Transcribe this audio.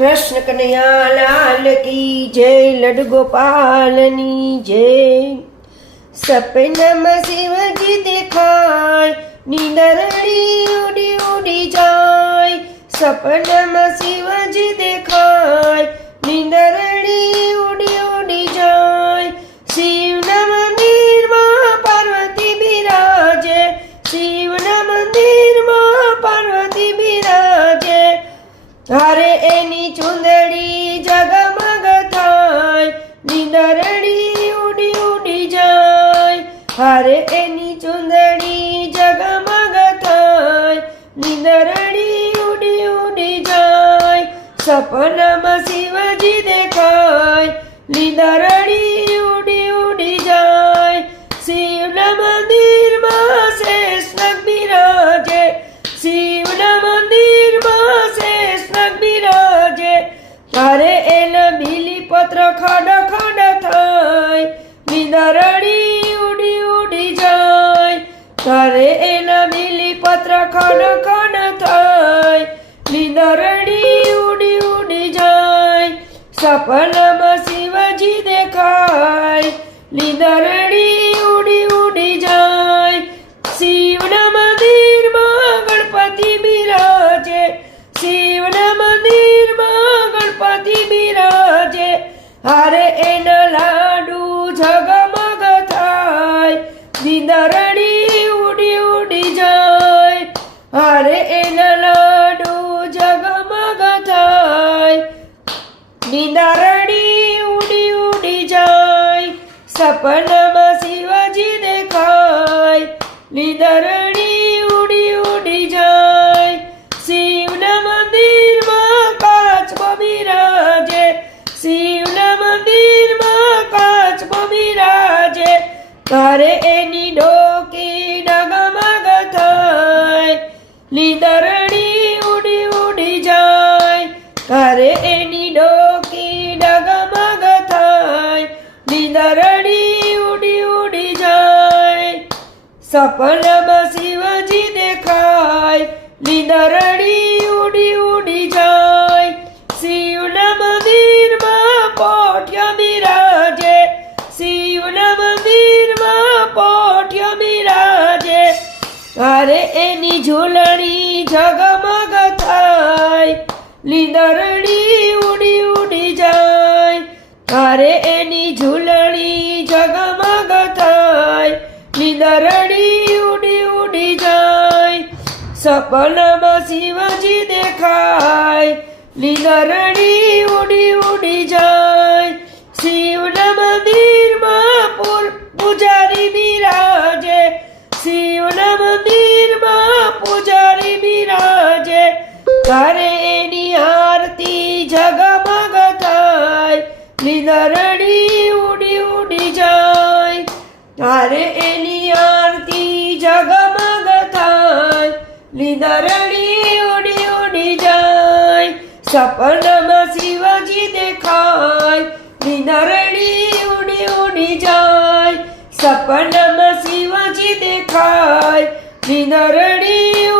કૃષ્ણ કનૈયા લાલ કી જય, લડ ગોપાલની જય. સપનામાં શિવજી દેખાય નીંદરડી ઉડી ઉડી જાય. સપનામાં શિવજી દેખાય નીંદરડી ચુંદડી જગમગ થાય નીંદરડી ઉડી ઉડી જાય. હારે એની ચુંદડી જગમગ થાય નીંદરડી ઉડી ઉડી જાય. સપનામાં શિવજી દેખાય નીંદરડી તારે એન બીલી પત્ર ખડ ખડ થાય નીંદરડી ઉડી ઉડી જાય. તારે એન બીલી પત્ર ખડ ખડ થાય નીંદરડી ઉડી ઉડી જાય. સપનામાં શિવજી દેખાય નીંદરડી હારે એના લાડુ ઝગમગ થાય. નીંદરડી ઉડી ઉડી જાય. હારે એના લાડુ ઝગમગ થાય. નીંદરડી ઉડી ઉડી જાય. સપનામાં શિવાજી દેખાય. નીંદરડી તારે એની ડોકી ડગમગ થાય નીંદરડી ઉડી ઉડી જાય. તારે એની ડોકી ડગમગ થાય નીંદરડી ઉડી ઉડી જાય. સપનામાં શિવજી દેખાય. નીંદરડી ઉડી ઉડી જાય. તારે એની ઝૂલણી ઝગમગ થાય, લીંદરડી ઉડી ઉડી જાય. અરે એની ઝૂલણી ઝગમગ થાય, લીંદરડી ઉડી ઉડી જાય. સપનામાં શિવજી દેખાય, લીંદરડી તારે એની આરતી જગમગ થાય નિદરણી ઉડી ઉડી જાય. તારે એની આરતી જગમગ થાય નિદરણી ઉડી ઉડી જાય. સપનામાં શિવજી દેખાય. નિદરણી ઉડી ઉડી જાય. સપનામાં શિવજી દેખાય. નિદરણી